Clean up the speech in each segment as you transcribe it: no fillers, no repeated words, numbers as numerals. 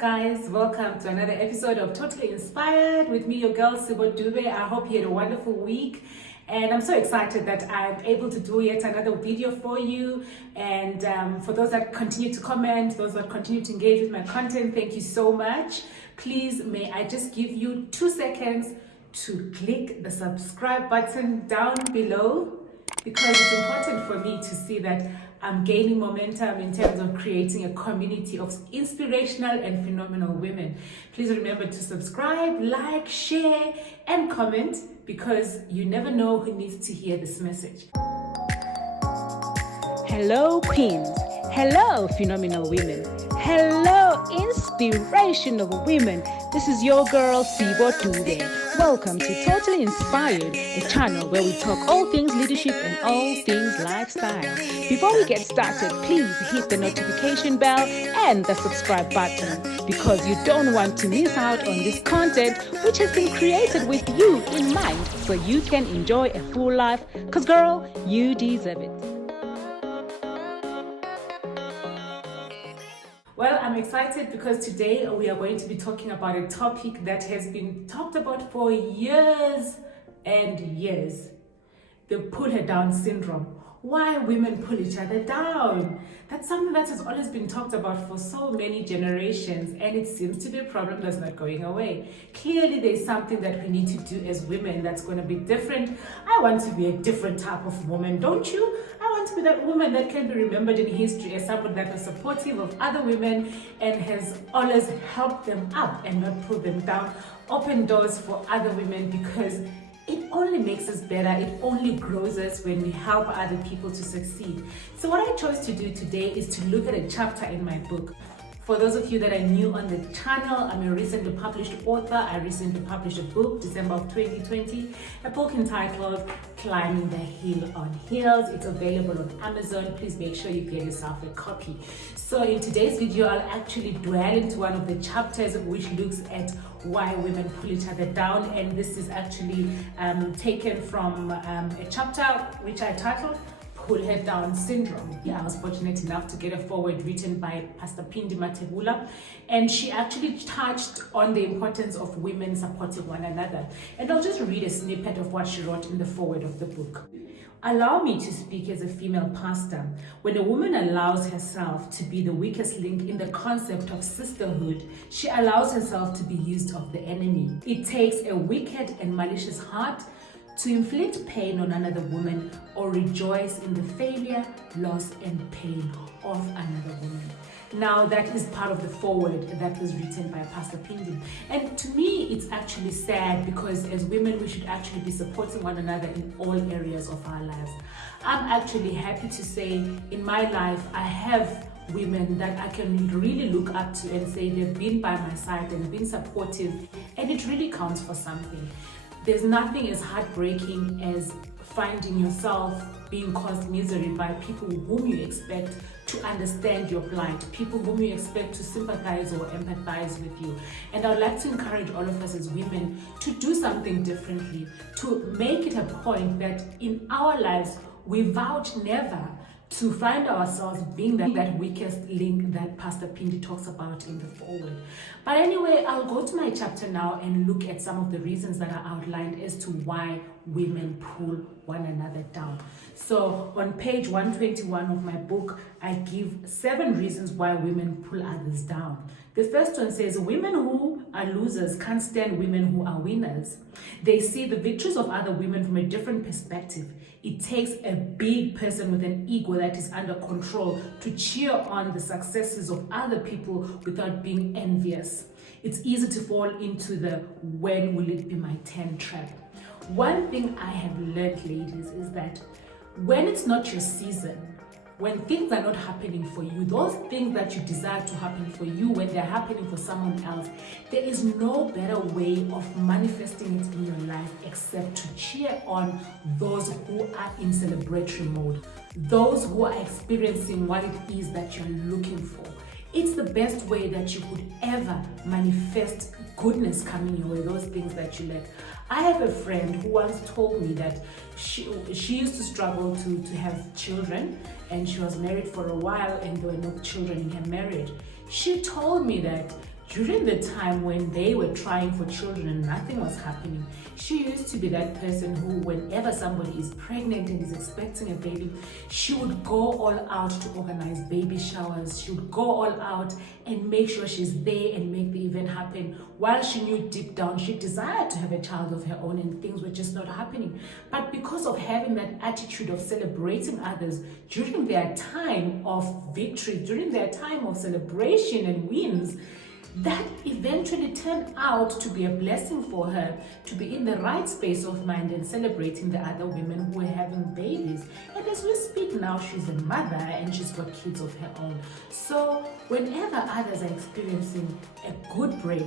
guys? Welcome to another episode of Totally Inspired with me, your girl Sibo Dube. I hope you had a wonderful week, and I'm so excited that I'm able to do yet another video for you. And for those that continue to comment, those that continue to engage with my content, thank you so much. Please, may I just give you 2 seconds to click the subscribe button down below, because it's important for me to see that I'm gaining momentum in terms of creating a community of inspirational and phenomenal women. Please remember to subscribe, like, share, and comment, because you never know who needs to hear this message. Hello, queens. Hello, phenomenal women. Hello, inspirational women. This is your girl, Sibo Dube. Welcome to Totally Inspired, a channel where we talk all things leadership and all things lifestyle. Before we get started, please hit the notification bell and the subscribe button, because you don't want to miss out on this content, which has been created with you in mind, so you can enjoy a full life, because girl, you deserve it. Well, I'm excited because today we are going to be talking about a topic that has been talked about for years and years. The pull her down syndrome. Why women pull each other down. That's something that has always been talked about for so many generations, and it seems to be a problem that's not going away. Clearly, there's something that we need to do as women that's going to be different. I want to be a different type of woman, don't you? I want to be that woman that can be remembered in history as someone that was supportive of other women and has always helped them up and not pulled them down. Open doors for other women, because it only makes us better. It only grows us when we help other people to succeed. So what I chose to do today is to look at a chapter in my book. For those of you that are new on the channel, I'm a recently published author. I recently published a book, December of 2020, a book entitled Climbing the Hill on Heels. It's available on Amazon. Please make sure you get yourself a copy. So in today's video, I'll actually dwell into one of the chapters which looks at why women pull each other down. And this is actually taken from a chapter which I titled Pull Her Down Syndrome. Yeah, I was fortunate enough to get a foreword written by Pastor Pindi Matebula, and she actually touched on the importance of women supporting one another. And I'll just read a snippet of what she wrote in the foreword of the book. Allow me to speak as a female pastor. When a woman allows herself to be the weakest link in the concept of sisterhood, she allows herself to be used of the enemy. It takes a wicked and malicious heart to inflict pain on another woman or rejoice in the failure, loss, and pain of another woman. Now, that is part of the foreword that was written by Pastor Pindi. And to me, it's actually sad, because as women, we should actually be supporting one another in all areas of our lives. I'm actually happy to say in my life, I have women that I can really look up to and say they've been by my side and been supportive, and it really counts for something. There's nothing as heartbreaking as finding yourself being caused misery by people whom you expect to understand your plight, people whom you expect to sympathize or empathize with you. And I'd like to encourage all of us as women to do something differently, to make it a point that in our lives we vouch never to find ourselves being that weakest link that Pastor Pindi talks about in the foreword. But anyway, I'll go to my chapter now and look at some of the reasons that are outlined as to why women pull one another down. So on page 121 of my book, I give 7 reasons why women pull others down. The first one says, women who are losers can't stand women who are winners. They see the victories of other women from a different perspective. It takes a big person with an ego that is under control to cheer on the successes of other people without being envious. It's easy to fall into the when will it be my turn trap. One thing I have learned, ladies, is that when it's not your season, when things are not happening for you, those things that you desire to happen for you, when they're happening for someone else, there is no better way of manifesting it in your life except to cheer on those who are in celebratory mode, those who are experiencing what it is that you're looking for. It's the best way that you could ever manifest goodness coming your way, those things that you like. I have a friend who once told me that she used to struggle to have children, and she was married for a while and there were no children in her marriage. She told me that during the time when they were trying for children and nothing was happening, she used to be that person who, whenever somebody is pregnant and is expecting a baby, she would go all out to organize baby showers. She would go all out and make sure she's there and make the event happen, while she knew deep down she desired to have a child of her own and things were just not happening. But because of having that attitude of celebrating others during their time of victory, during their time of celebration and wins, that eventually turned out to be a blessing for her to be in the right space of mind and celebrating the other women who were having babies. And as we speak now, she's a mother and she's got kids of her own. So whenever others are experiencing a good break,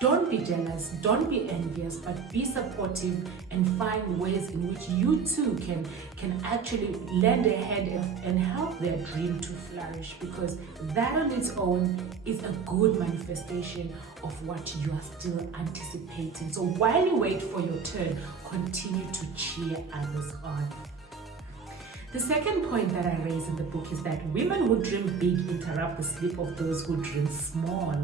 don't be jealous, don't be envious, but be supportive and find ways in which you too can actually lend a hand and help their dream to flourish, because that on its own is a good manifestation of what you are still anticipating. So while you wait for your turn, continue to cheer others on. The second point that I raise in the book is that women who dream big interrupt the sleep of those who dream small.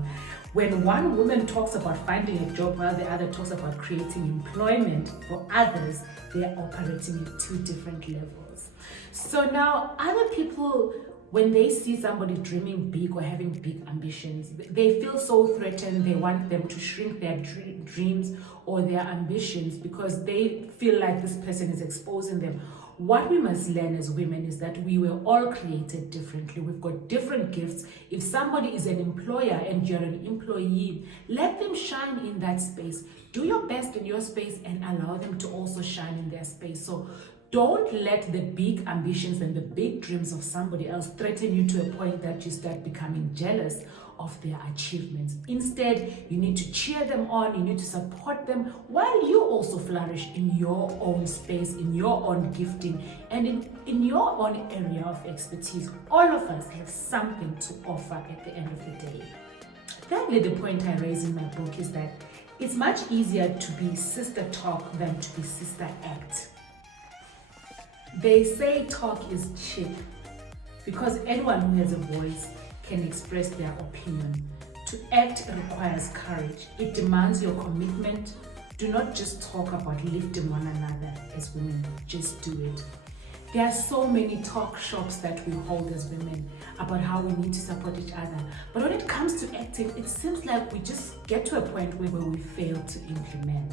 When one woman talks about finding a job while the other talks about creating employment for others, they are operating at two different levels. So now other people, when they see somebody dreaming big or having big ambitions, they feel so threatened. They want them to shrink their dreams or their ambitions because they feel like this person is exposing them. What we must learn as women is that we were all created differently. We've got different gifts. If somebody is an employer and you're an employee, let them shine in that space. Do your best in your space and allow them to also shine in their space. So don't let the big ambitions and the big dreams of somebody else threaten you to a point that you start becoming jealous of their achievements. Instead, you need to cheer them on, you need to support them while you also flourish in your own space, in your own gifting, and in your own area of expertise. All of us have something to offer at the end of the day. Thirdly, the point I raise in my book is that it's much easier to be sister talk than to be sister act. They say talk is cheap because anyone who has a voice can express their opinion. To act requires courage. It demands your commitment. Do not just talk about lifting one another as women, just do it. There are so many talk shops that we hold as women about how we need to support each other. But when it comes to acting, it seems like we just get to a point where we fail to implement.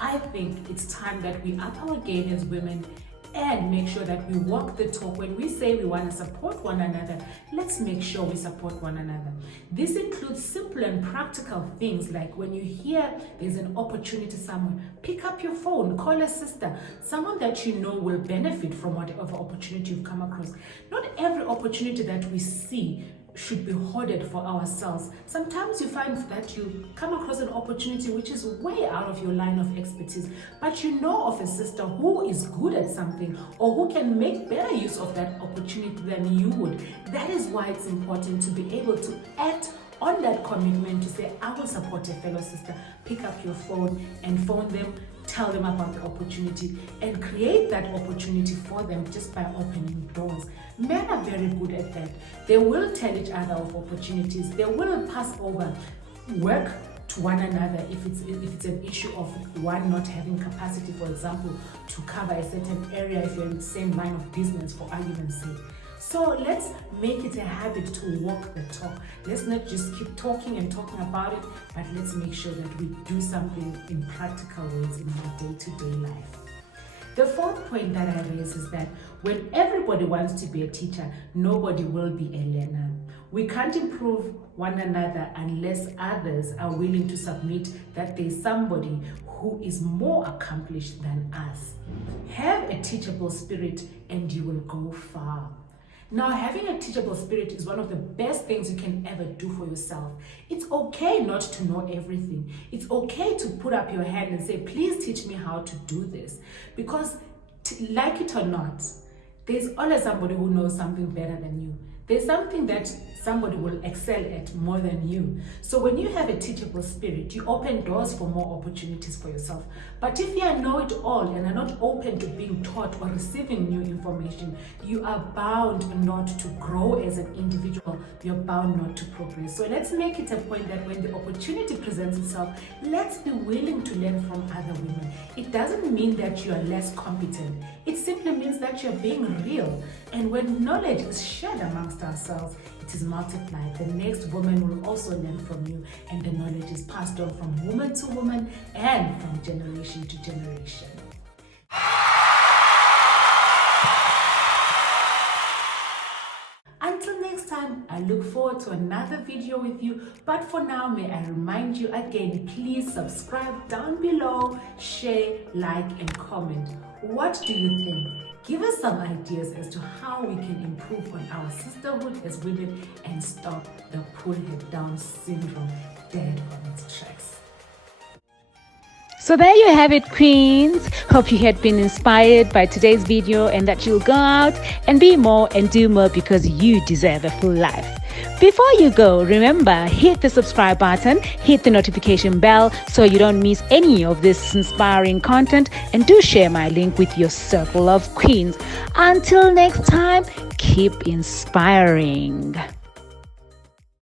I think it's time that we up our game as women and make sure that we walk the talk. When we say we want to support one another, let's make sure we support one another. This includes simple and practical things like when you hear there's an opportunity somewhere, pick up your phone, call a sister, someone that you know will benefit from whatever opportunity you've come across. Not every opportunity that we see should be hoarded for ourselves. Sometimes you find that you come across an opportunity which is way out of your line of expertise, but you know of a sister who is good at something or who can make better use of that opportunity than you would. That is why it's important to be able to act on that commitment to say, I will support a fellow sister. Pick up your phone and phone them, tell them about the opportunity and create that opportunity for them just by opening doors. Men are very good at that. They will tell each other of opportunities. They will pass over work to one another if it's an issue of one not having capacity, for example, to cover a certain area if you're in the same line of business, for argument's sake. So let's make it a habit to walk the talk. Let's not just keep talking and talking about it, but let's make sure that we do something in practical ways in our day-to-day life. The fourth point that I raise is that when everybody wants to be a teacher, nobody will be a learner. We can't improve one another unless others are willing to submit that there's somebody who is more accomplished than us. Have a teachable spirit and you will go far. Now, having a teachable spirit is one of the best things you can ever do for yourself. It's okay not to know everything. It's okay to put up your hand and say, please teach me how to do this. Because like it or not, there's always somebody who knows something better than you. There's something that somebody will excel at more than you. So when you have a teachable spirit, you open doors for more opportunities for yourself. But if you are know-it-all and are not open to being taught or receiving new information, you are bound not to grow as an individual. You're bound not to progress. So let's make it a point that when the opportunity presents itself, let's be willing to learn from other women. It doesn't mean that you are less competent. It simply means that you're being real. And when knowledge is shared amongst ourselves, it is multiplied. The next woman will also learn from you, and the knowledge is passed on from woman to woman and from generation to generation. Until next time, I look forward to another video with you. But for now, may I remind you again, please subscribe down below, share, like, and comment. What do you think? Give us some ideas as to how we can improve on our sisterhood as women and stop the pull head down syndrome dead on its tracks. So there you have it, queens. Hope you had been inspired by today's video and that you'll go out and be more and do more because you deserve a full life. Before you go, remember, hit the subscribe button, hit the notification bell so you don't miss any of this inspiring content, and do share my link with your circle of queens. Until next time, keep inspiring.